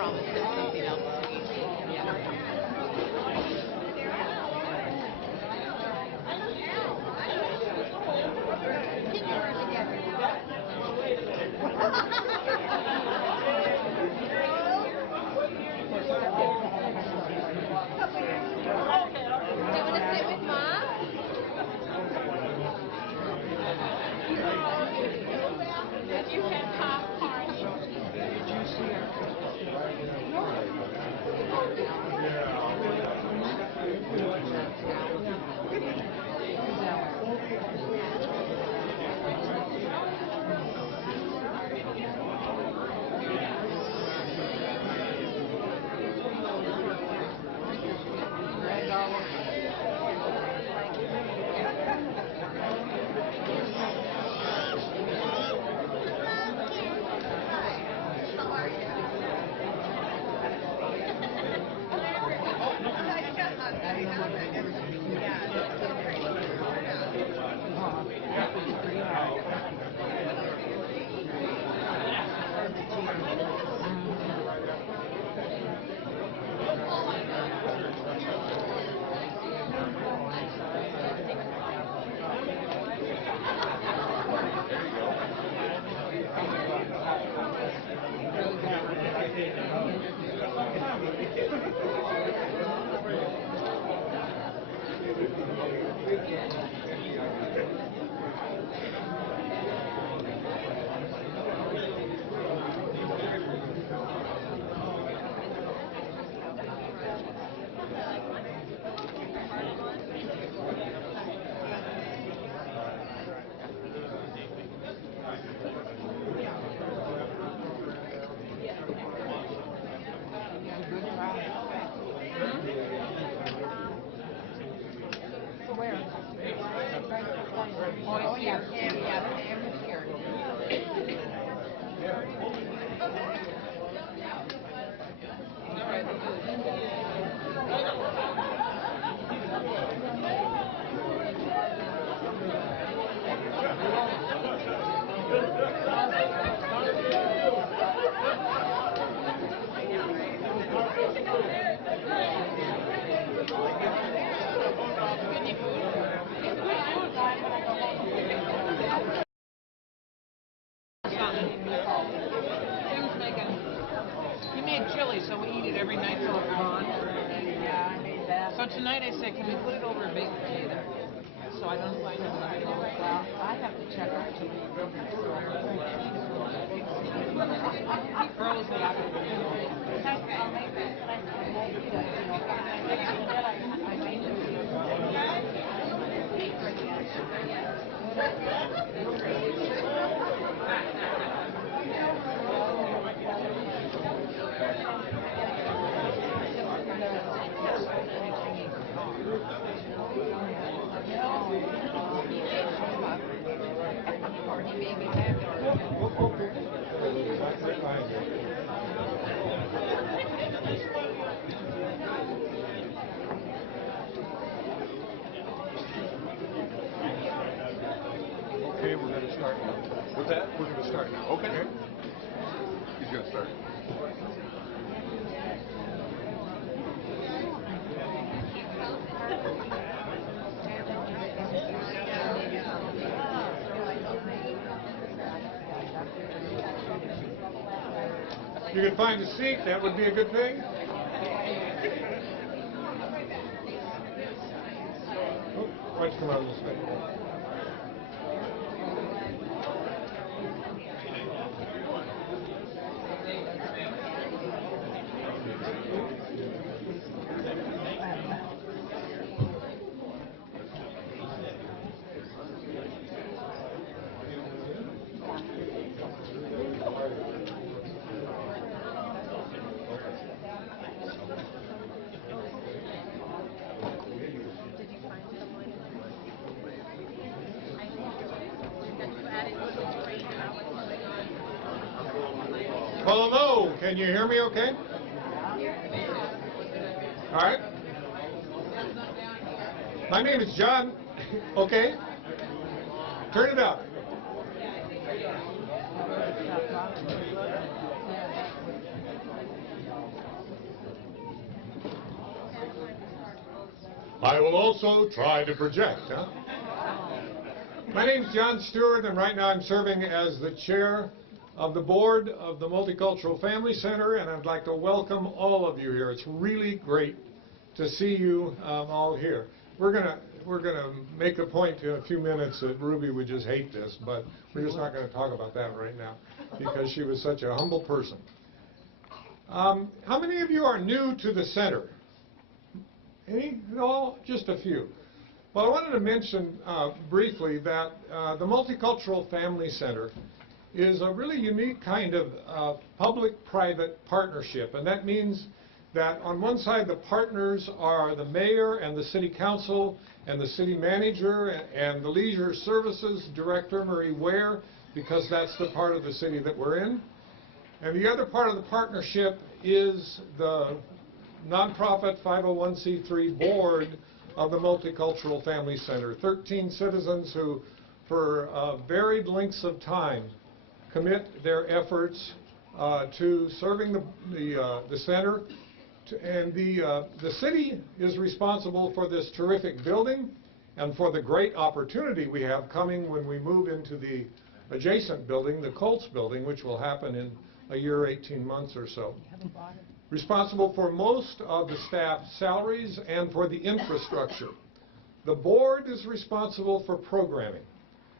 promise him something else to eat. Do you want to sit with Mom? You can popcorn. Did you see her? Oh, yeah, here. He made chili, so we eat it every night till it's gone. Yeah, I made that. So tonight I said, can we put it over a baked potato? So I don't find it like Well, I have to check our chili. he froze it. I'll make it. I made it. Okay, we're going to start now. What's that? We're going to start now. Okay. He's going to start. You can find a seat, that would be a good thing. Oh, why don't you come around this way? Hello, can you hear me okay? All right. My name is John. Okay. Turn it up. I will also try to project. Huh? My name is John Stewart, and right now I'm serving as the chair of the board of the Multicultural Family Center, and I'd like to welcome all of you here. It's really great to see you all here. We're gonna make a point in a few minutes that Ruby would just hate this, but we're just not going to talk about that right now because she was such a humble person. How many of you are new to the center? Any? No, just a few. Well, I wanted to mention briefly that the Multicultural Family Center is a really unique kind of public-private partnership, and that means that on one side the partners are the mayor and the city council and the city manager and the leisure services director, Marie Ware, because that's the part of the city that we're in. And the other part of the partnership is the nonprofit 501c3 board of the Multicultural Family Center. 13 citizens who, for varied lengths of time, commit their efforts to serving the center. And the city is responsible for this terrific building and for the great opportunity we have coming when we move into the adjacent building, the Colts building, which will happen in a year, 18 months or so. Responsible for most of the staff salaries and for the infrastructure. The board is responsible for programming,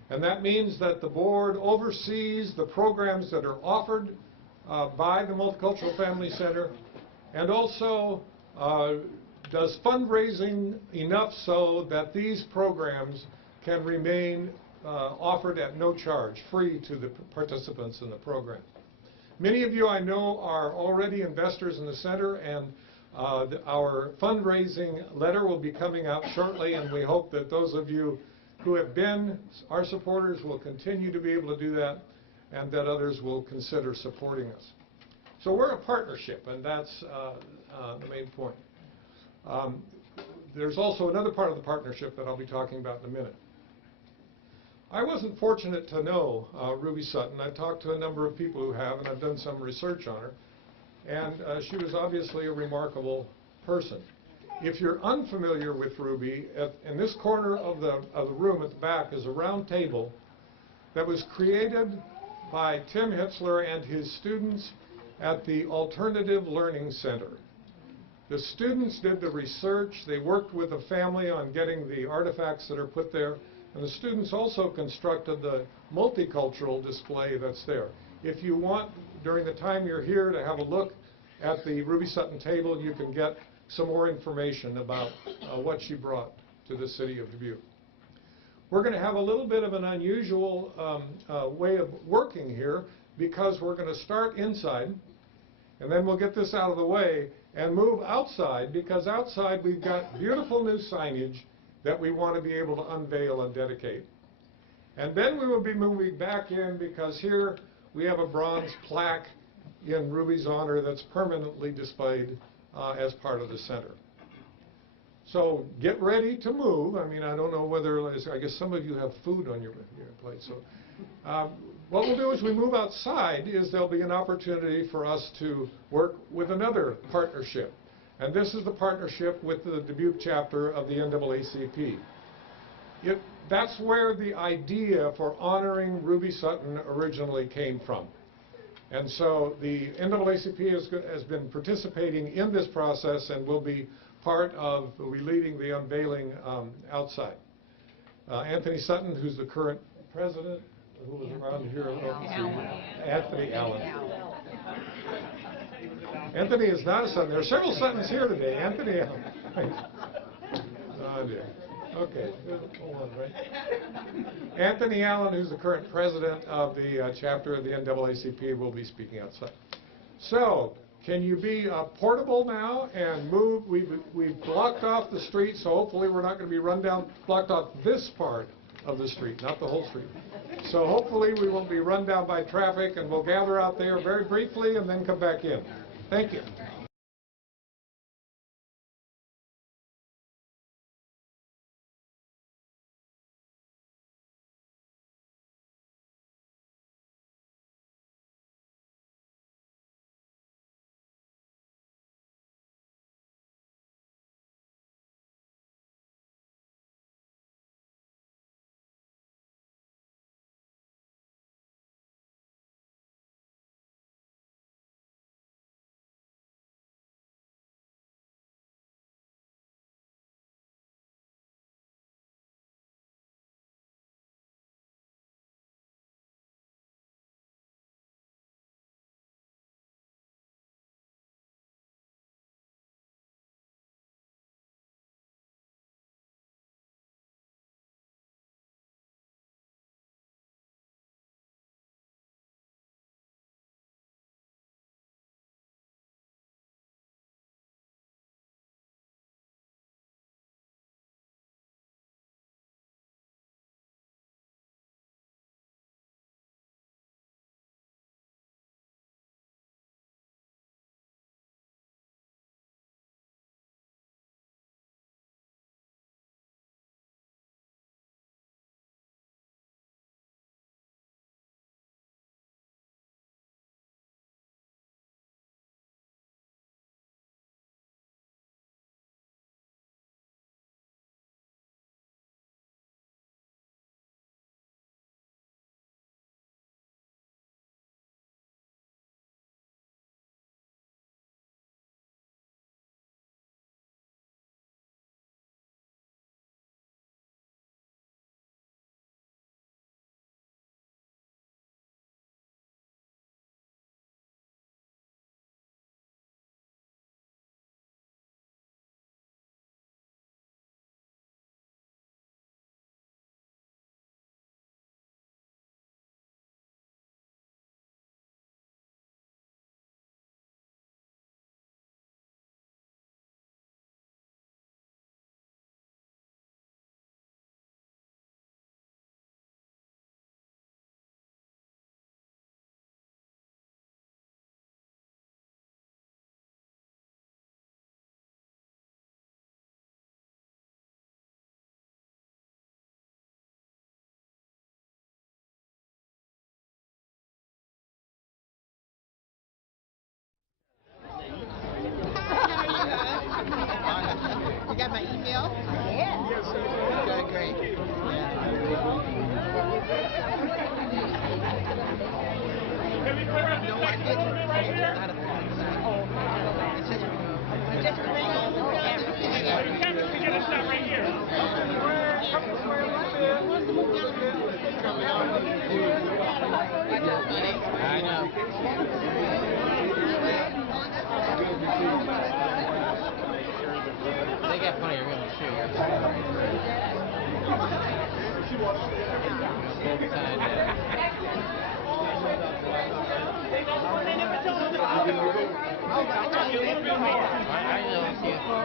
and that means that the board oversees the programs that are offered by the Multicultural Family Center, and also does fundraising enough so that these programs can remain offered at no charge, free to the participants in the program. Many of you I know are already investors in the center, and our fundraising letter will be coming out shortly, and we hope that those of you who have been our supporters will continue to be able to do that, and that others will consider supporting us. So we're a partnership, and that's the main point. There's also another part of the partnership that I'll be talking about in a minute. I wasn't fortunate to know Ruby Sutton. I've talked to a number of people who have, and I've done some research on her. And she was obviously a remarkable person. If you're unfamiliar with Ruby, in this corner of the room at the back is a round table that was created by Tim Hitzler and his students at the Alternative Learning Center. The students did the research. They worked with the family on getting the artifacts that are put there. And the students also constructed the multicultural display that's there. If you want, during the time you're here, to have a look at the Ruby Sutton table, you can get some more information about what she brought to the city of Dubuque. We're going to have a little bit of an unusual way of working here, because we're going to start inside, and then we'll get this out of the way and move outside, because outside we've got beautiful new signage that we want to be able to unveil and dedicate. And then we will be moving back in, because here we have a bronze plaque in Ruby's honor that's permanently displayed as part of the center. So get ready to move. I mean, I don't know whether, I guess some of you have food on your plate. So what we'll do as we move outside is there'll be an opportunity for us to work with another partnership. And this is the partnership with the Dubuque chapter of the NAACP. That's where the idea for honoring Ruby Sutton originally came from. And so the NAACP has been participating in this process and will be leading the unveiling outside. Anthony Sutton, who's the current president, who was around here, Anthony Allen. Anthony is not a Sutton. There are several Suttons here today. Anthony Allen. Oh, dear. Okay. Hold on, right? Anthony Allen, who's the current president of the chapter of the NAACP, will be speaking outside. So, can you be portable now and move? We've blocked off the street, so hopefully we're not going to be blocked off this part of the street, not the whole street. So hopefully we won't be run down by traffic, and we'll gather out there very briefly and then come back in. Thank you. Not a thing. Oh, it's just We're gonna stop right here. I know. They got plenty of room to shoot.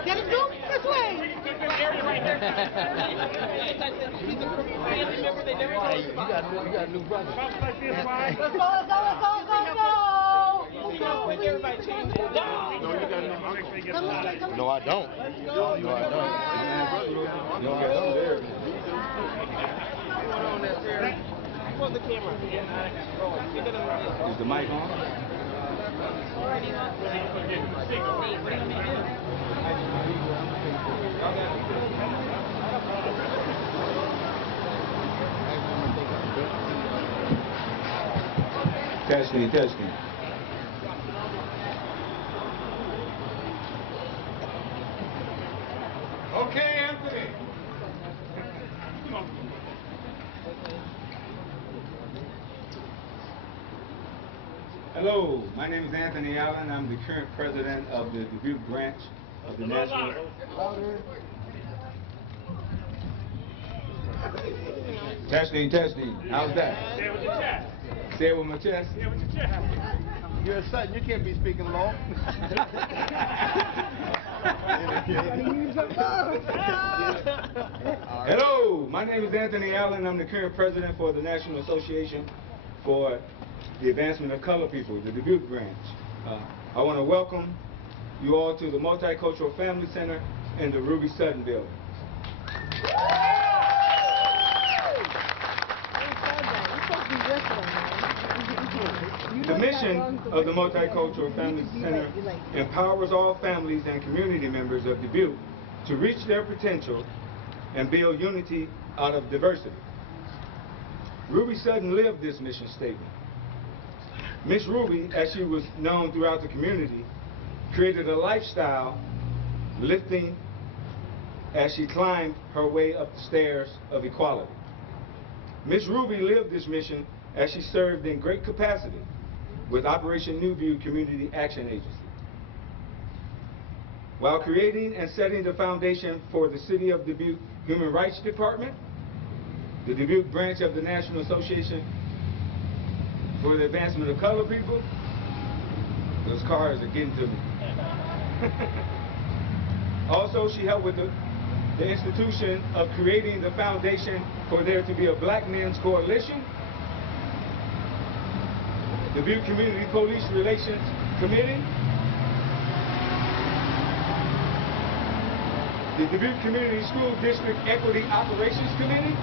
Get it, go this way. You got a new brother. Let's go. Everybody change it. No, I don't. No, I don't. No, I don't. Hold the camera. Is the mic on? Testing. Okay, Anthony. Hello, my name is Anthony Allen. I'm the current president of the Dubuque branch of the National. Testing. How's that? Say it with your chest. Say it with my chest. Say it with your chest. You're a Sutton. You can't be speaking low. Hello, my name is Anthony Allen. I'm the current president for the National Association for the Advancement of Color People, the Dubuque branch. I want to welcome you all to the Multicultural Family Center in the Ruby Sutton building. The mission of the Multicultural Family Center empowers all families and community members of Dubuque to reach their potential and build unity out of diversity. Ruby Sutton lived this mission statement. Miss Ruby, as she was known throughout the community, created a lifestyle lifting as she climbed her way up the stairs of equality. Miss Ruby lived this mission as she served in great capacity with Operation New View Community Action Agency. While creating and setting the foundation for the City of Dubuque Human Rights Department, the Dubuque branch of the National Association for the Advancement of Color People, those cars are getting to me. Also, she helped with the institution of creating the foundation for there to be a Black Men's Coalition, the Dubuque Community Police Relations Committee, the Dubuque Community School District Equity Operations Committee.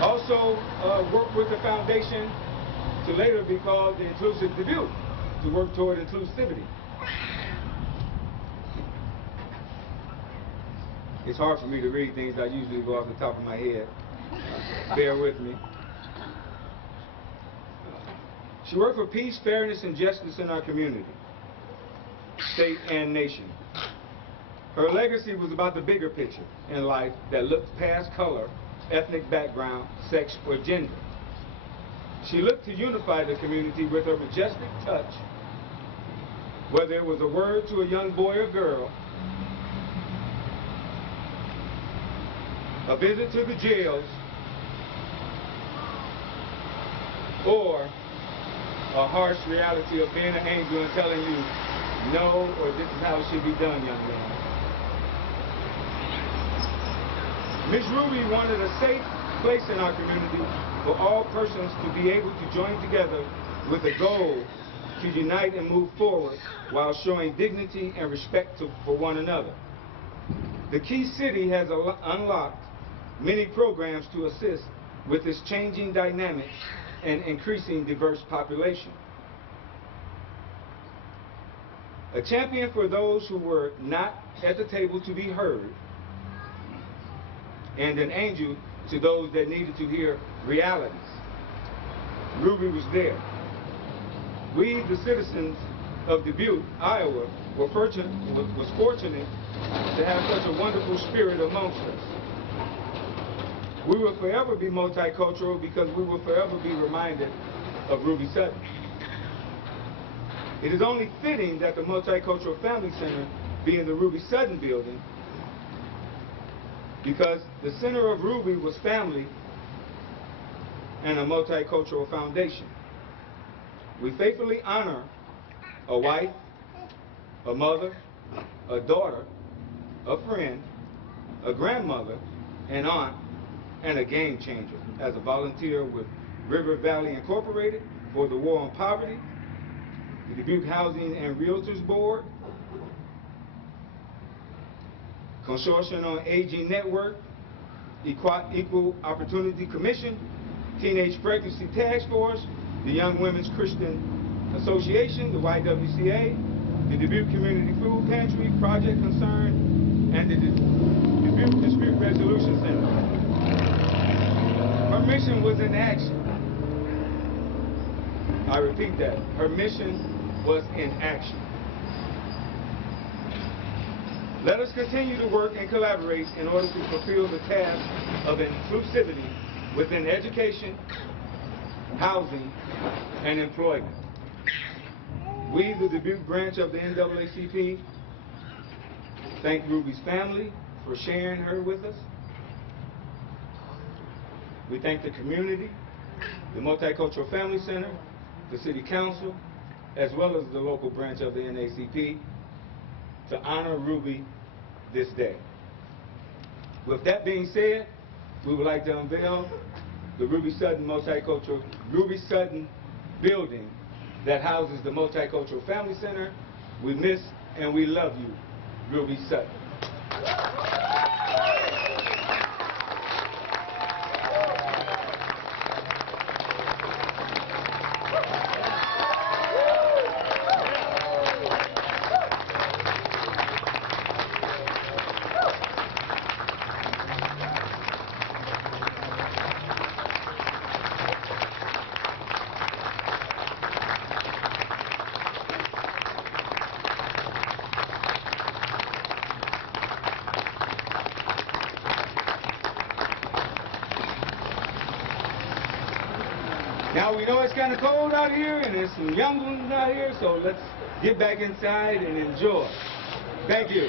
Also worked with the foundation to later be called the Inclusive Dubuque to work toward inclusivity. It's hard for me to read things I usually go off the top of my head. Bear with me. She worked for peace, fairness, and justice in our community, state, and nation. Her legacy was about the bigger picture in life that looked past color, ethnic background, sex, or gender. She looked to unify the community with her majestic touch, whether it was a word to a young boy or girl, a visit to the jails, or a harsh reality of being an angel and telling you, no, or this is how it should be done, young man. Ms. Ruby wanted a safe place in our community for all persons to be able to join together with a goal to unite and move forward while showing dignity and respect for one another. The Key City has unlocked many programs to assist with this changing dynamics and increasing diverse population. A champion for those who were not at the table to be heard, and an angel to those that needed to hear realities. Ruby was there. We, the citizens of Dubuque, Iowa, was fortunate to have such a wonderful spirit amongst us. We will forever be multicultural because we will forever be reminded of Ruby Sutton. It is only fitting that the Multicultural Family Center be in the Ruby Sutton building because the center of Ruby was family and a multicultural foundation. We faithfully honor a wife, a mother, a daughter, a friend, a grandmother, an aunt, and a game changer as a volunteer with River Valley Incorporated for the War on Poverty, the Dubuque Housing and Realtors Board, Consortium on Aging Network, Equal Opportunity Commission, Teenage Pregnancy Task Force, the Young Women's Christian Association, the YWCA, the Dubuque Community Food Pantry, Project Concern, and the Dubuque Dispute Resolution Center. Her mission was in action. I repeat that. Her mission was in action. Let us continue to work and collaborate in order to fulfill the task of inclusivity within education, housing, and employment. We, the Dubuque branch of the NAACP, thank Ruby's family for sharing her with us. We thank the community, the Multicultural Family Center, the City Council, as well as the local branch of the NAACP to honor Ruby this day. With that being said, we would like to unveil the Ruby Sutton building that houses the Multicultural Family Center. We miss and we love you, Ruby Sutton. Now we know it's kind of cold out here and there's some young ones out here, so let's get back inside and enjoy. Thank you.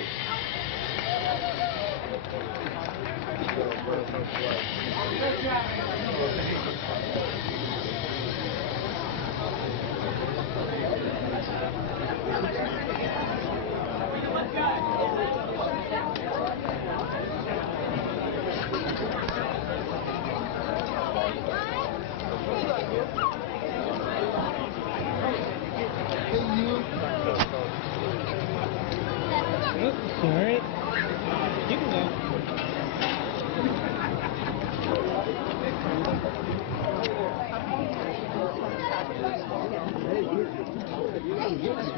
All right. You can go.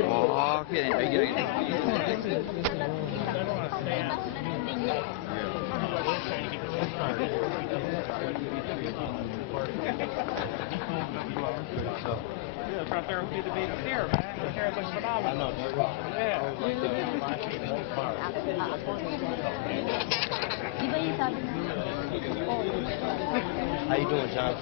Oh, okay. Are you getting it? Yeah, it's right there with me to be here, man. The hair looks phenomenal. Yeah. How you doing, John?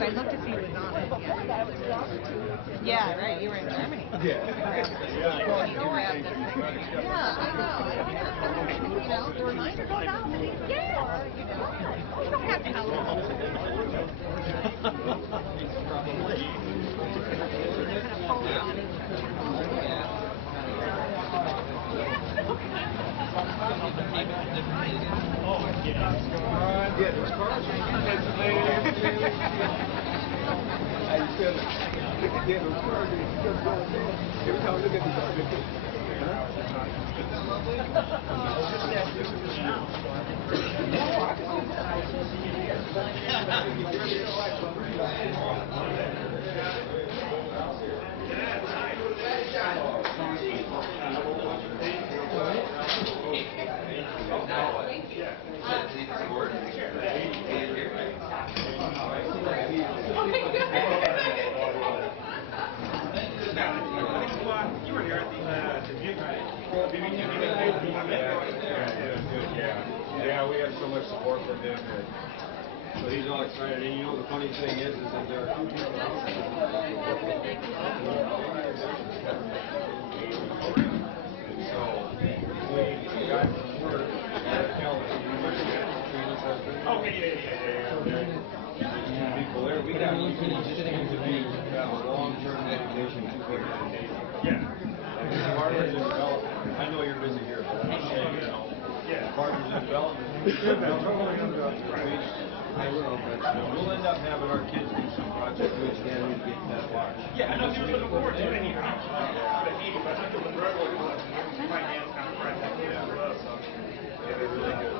I looked to see who was on it. Yeah, right. You were in Germany. Yeah. You grabbed this thing. Yeah, I know. You know, the reminder goes out. Yeah. You know, you don't have to tell them. Kind of hold on each other. Yeah, those cars. How you feeling? Yeah, those cars. Every time I look at the cars, You were here at the Dubuque, right? Yeah, we have so much support from him, so he's all excited. And you know, the funny thing is that there are two people out there. And so, the guy from work, Kelvin, Trina's husband. Okay, yeah. People there, we got just need to be a long-term dedication to people. Yeah. Partners in development. I know you're busy here, but I'm saying, you know, partners in development. I will, but we'll end up having our kids do some project which then we get that watch. Yeah, I know you were looking forward to it in your house. The meeting, but I think the regular finance conference as well, so. Yeah, they're really good.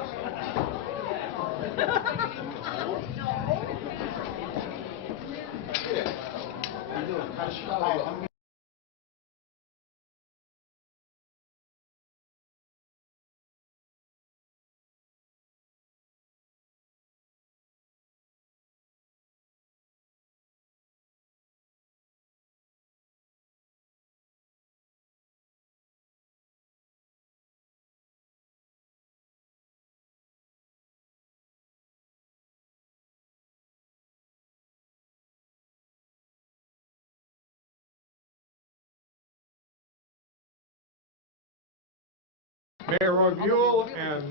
Mayor O'Buell and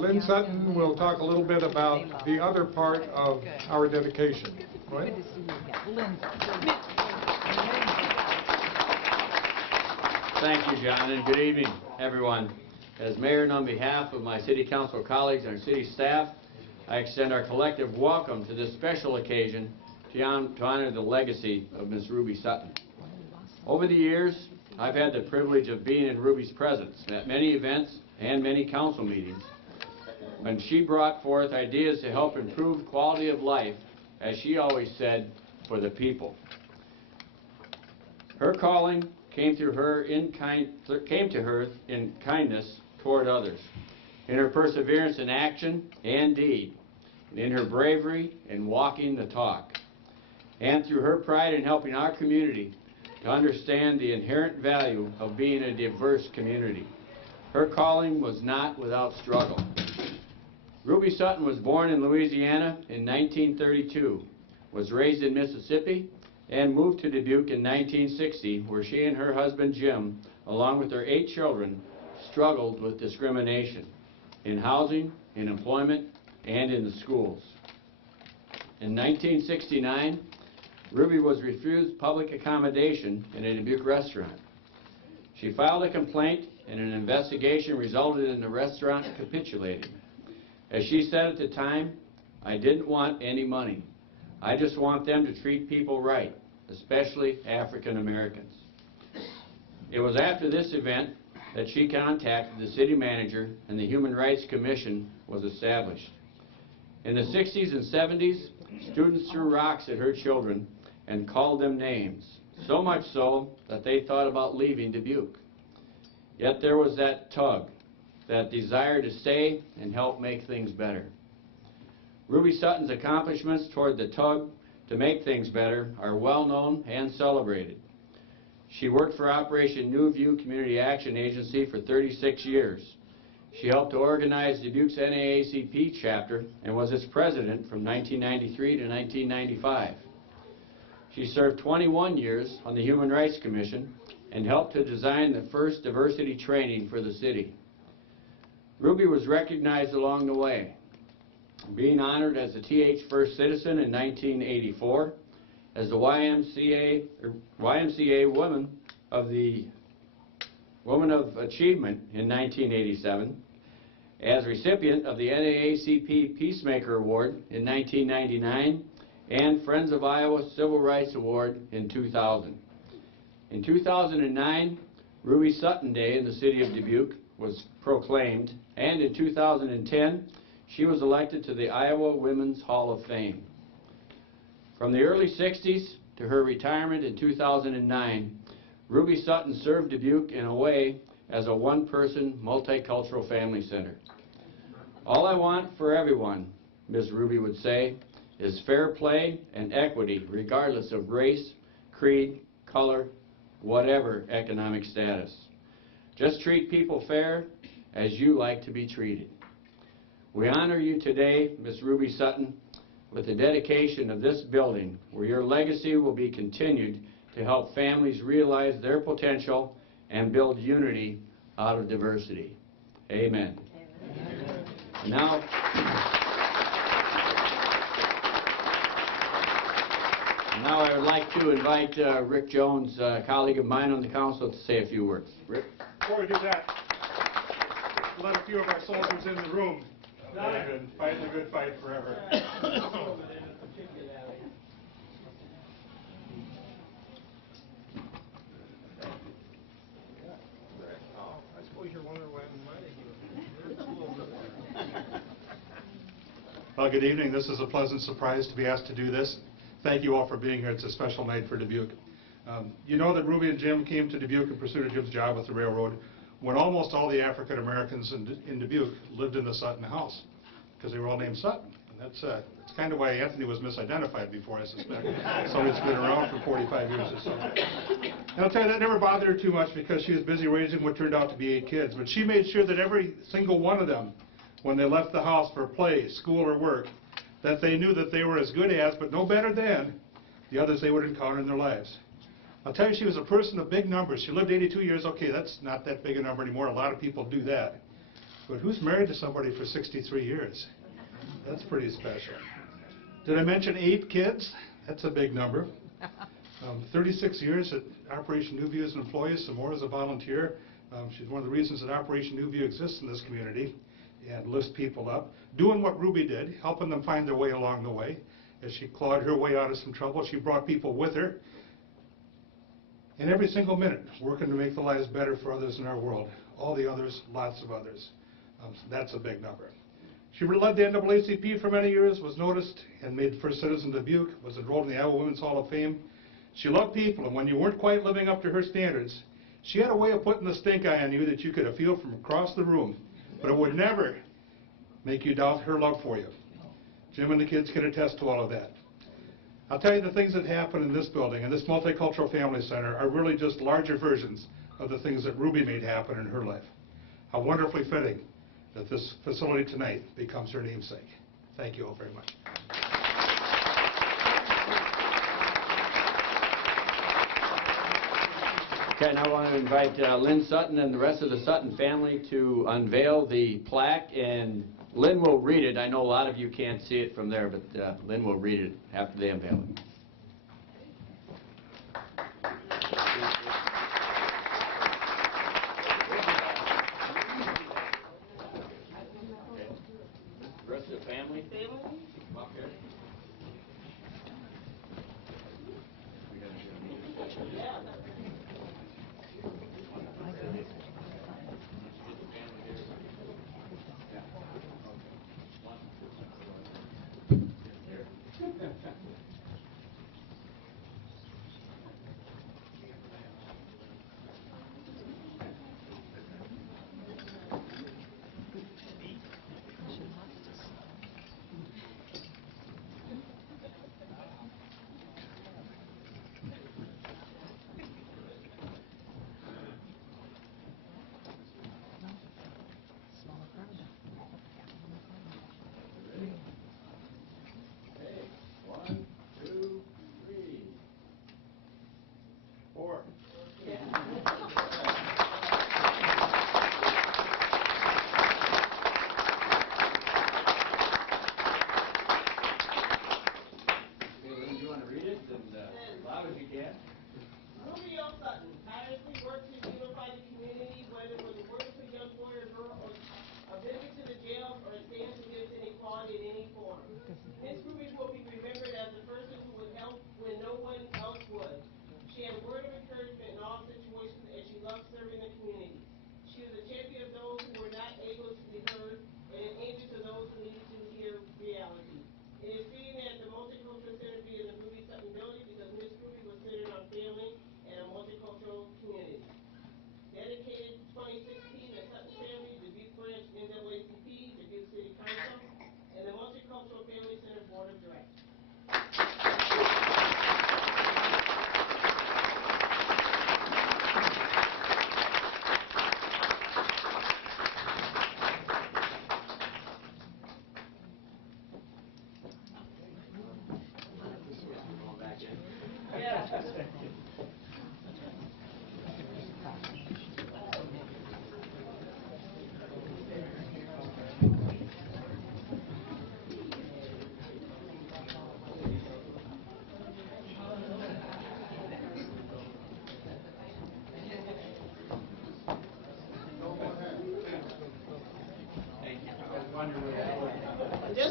Lynn Sutton will talk a little bit about the other part of our dedication. Go ahead. Thank you, John, and good evening, everyone. As mayor and on behalf of my city council colleagues and our city staff, I extend our collective welcome to this special occasion to honor the legacy of Miss Ruby Sutton. Over the years, I've had the privilege of being in Ruby's presence at many events and many council meetings when she brought forth ideas to help improve quality of life, as she always said, for the people. Her calling came to her in kindness toward others, in her perseverance in action and deed, and in her bravery in walking the talk, and through her pride in helping our community to understand the inherent value of being a diverse community. Her calling was not without struggle. Ruby Sutton was born in Louisiana in 1932, was raised in Mississippi, and moved to Dubuque in 1960, where she and her husband Jim, along with their 8 children, struggled with discrimination in housing, in employment, and in the schools. In 1969, Ruby was refused public accommodation in a Dubuque restaurant. She filed a complaint, and an investigation resulted in the restaurant capitulating. As she said at the time, "I didn't want any money. I just want them to treat people right, especially African Americans." It was after this event that she contacted the city manager and the Human Rights Commission was established. In the 60s and 70s, students threw rocks at her children and called them names, so much so that they thought about leaving Dubuque. Yet there was that tug, that desire to stay and help make things better. Ruby Sutton's accomplishments toward the tug to make things better are well known and celebrated. She worked for Operation New View Community Action Agency for 36 years. She helped to organize Dubuque's NAACP chapter and was its president from 1993 to 1995. She served 21 years on the Human Rights Commission and helped to design the first diversity training for the city. Ruby was recognized along the way, being honored as the TH First Citizen in 1984, as the YMCA Woman of Achievement in 1987, as recipient of the NAACP Peacemaker Award in 1999 and Friends of Iowa Civil Rights Award in 2000. In 2009, Ruby Sutton Day in the city of Dubuque was proclaimed, and in 2010, she was elected to the Iowa Women's Hall of Fame. From the early 60s to her retirement in 2009, Ruby Sutton served Dubuque in a way as a one-person multicultural family center. All I want for everyone, Ms. Ruby would say, is fair play and equity regardless of race, creed, color, whatever economic status. Just treat people fair as you like to be treated. We honor you today, Ms. Ruby Sutton, with the dedication of this building, where your legacy will be continued to help families realize their potential and build unity out of diversity. Amen. Now, I would like to invite Rick Jones, a colleague of mine on the council, to say a few words. Rick? Before we do that, let a few of our soldiers in the room that have been fighting a good fight forever. I suppose you're wondering why I'm invited you. Well, good evening. This is a pleasant surprise to be asked to do this. Thank you all for being here. It's a special night for Dubuque. You know that Ruby and Jim came to Dubuque in pursuit of Jim's job with the railroad when almost all the African Americans in Dubuque lived in the Sutton house because they were all named Sutton. And that's kind of why Anthony was misidentified before, I suspect. Somebody's been around for 45 years or so. And I'll tell you, that never bothered her too much because she was busy raising what turned out to be 8 kids. But she made sure that every single one of them, when they left the house for play, school, or work, that they knew that they were as good as, but no better than, the others they would encounter in their lives. I'll tell you, she was a person of big numbers. She lived 82 years. Okay, that's not that big a number anymore. A lot of people do that. But who's married to somebody for 63 years? That's pretty special. Did I mention 8 kids? That's a big number. 36 years at Operation New View as an employee, some more as a volunteer. She's one of the reasons that Operation New View exists in this community and lifts people up. Doing what Ruby did, helping them find their way along the way. As she clawed her way out of some trouble, she brought people with her. And every single minute, working to make the lives better for others in our world. All the others, lots of others. That's a big number. She led the NAACP for many years, was noticed and made first citizen of Dubuque, was enrolled in the Iowa Women's Hall of Fame. She loved people, and when you weren't quite living up to her standards, she had a way of putting the stink eye on you that you could feel from across the room, but it would never make you doubt her love for you. Jim and the kids can attest to all of that. I'll tell you, the things that happen in this building, in this multicultural family center, are really just larger versions of the things that Ruby made happen in her life. How wonderfully fitting that this facility tonight becomes her namesake. Thank you all very much. Okay, now I want to invite Lynn Sutton and the rest of the Sutton family to unveil the plaque, and Lynn will read it. I know a lot of you can't see it from there, but Lynn will read it after they unveil it. The rest of the family? Come up here.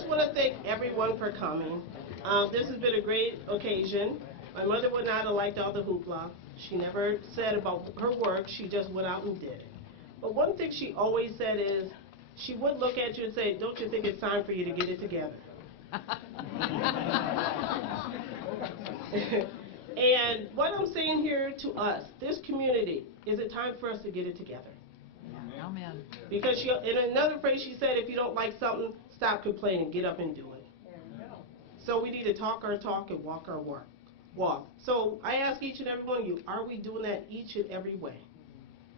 just want to thank everyone for coming. This has been a great occasion. My mother would not have liked all the hoopla. She never said about her work. She just went out and did it. But one thing she always said is, she would look at you and say, don't you think it's time for you to get it together? And what I'm saying here to us, this community, is it time for us to get it together? Amen. Because she, in another phrase she said, if you don't like something, stop complaining, get up and do it. So we need to talk our talk and walk our walk. So I ask each and every one of you, are we doing that each and every way?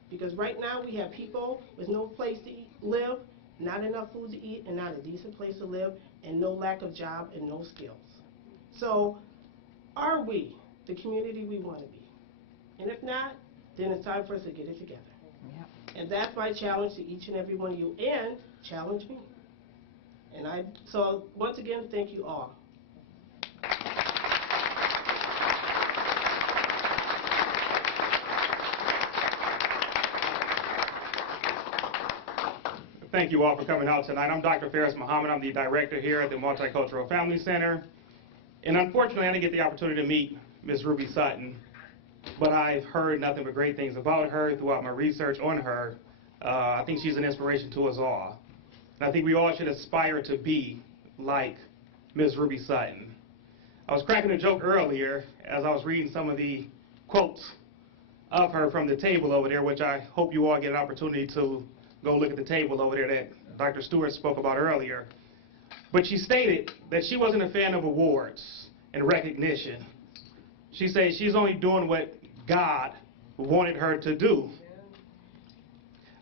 Because right now we have people with no place to live, not enough food to eat, and not a decent place to live, and no lack of job and no skills. So are we the community we want to be? And if not, then it's time for us to get it together. Yep. And that's my challenge to each and every one of you, and challenge me. And so once again, thank you all. Thank you all for coming out tonight. I'm Dr. Faris Muhammad. I'm the director here at the Multicultural Family Center. And unfortunately, I didn't get the opportunity to meet Ms. Ruby Sutton, but I've heard nothing but great things about her throughout my research on her. I think she's an inspiration to us all. And I think we all should aspire to be like Ms. Ruby Sutton. I was cracking a joke earlier as I was reading some of the quotes of her from the table over there, which I hope you all get an opportunity to go look at the table over there that Dr. Stewart spoke about earlier. But she stated that she wasn't a fan of awards and recognition. She said she's only doing what God wanted her to do.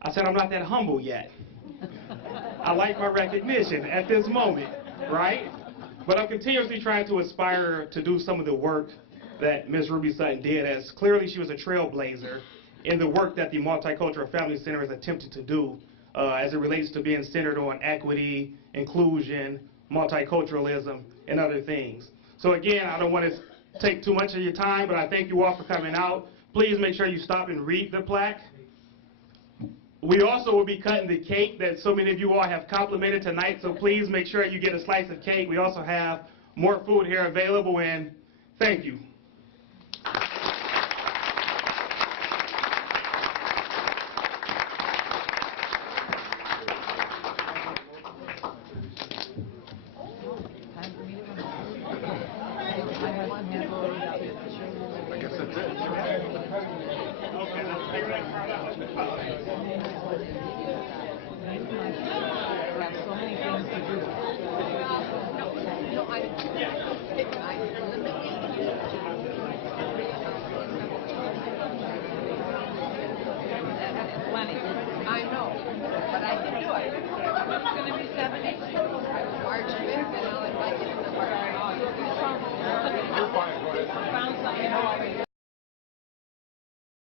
I said, I'm not that humble yet. I like my recognition at this moment, right? But I'm continuously trying to aspire to do some of the work that Ms. Ruby Sutton did, as clearly she was a trailblazer in the work that the Multicultural Family Center has attempted to do as it relates to being centered on equity, inclusion, multiculturalism, and other things. So again, I don't want to take too much of your time, but I thank you all for coming out. Please make sure you stop and read the plaque. We also will be cutting the cake that so many of you all have complimented tonight, so please make sure you get a slice of cake. We also have more food here available, and thank you. I guess that's it.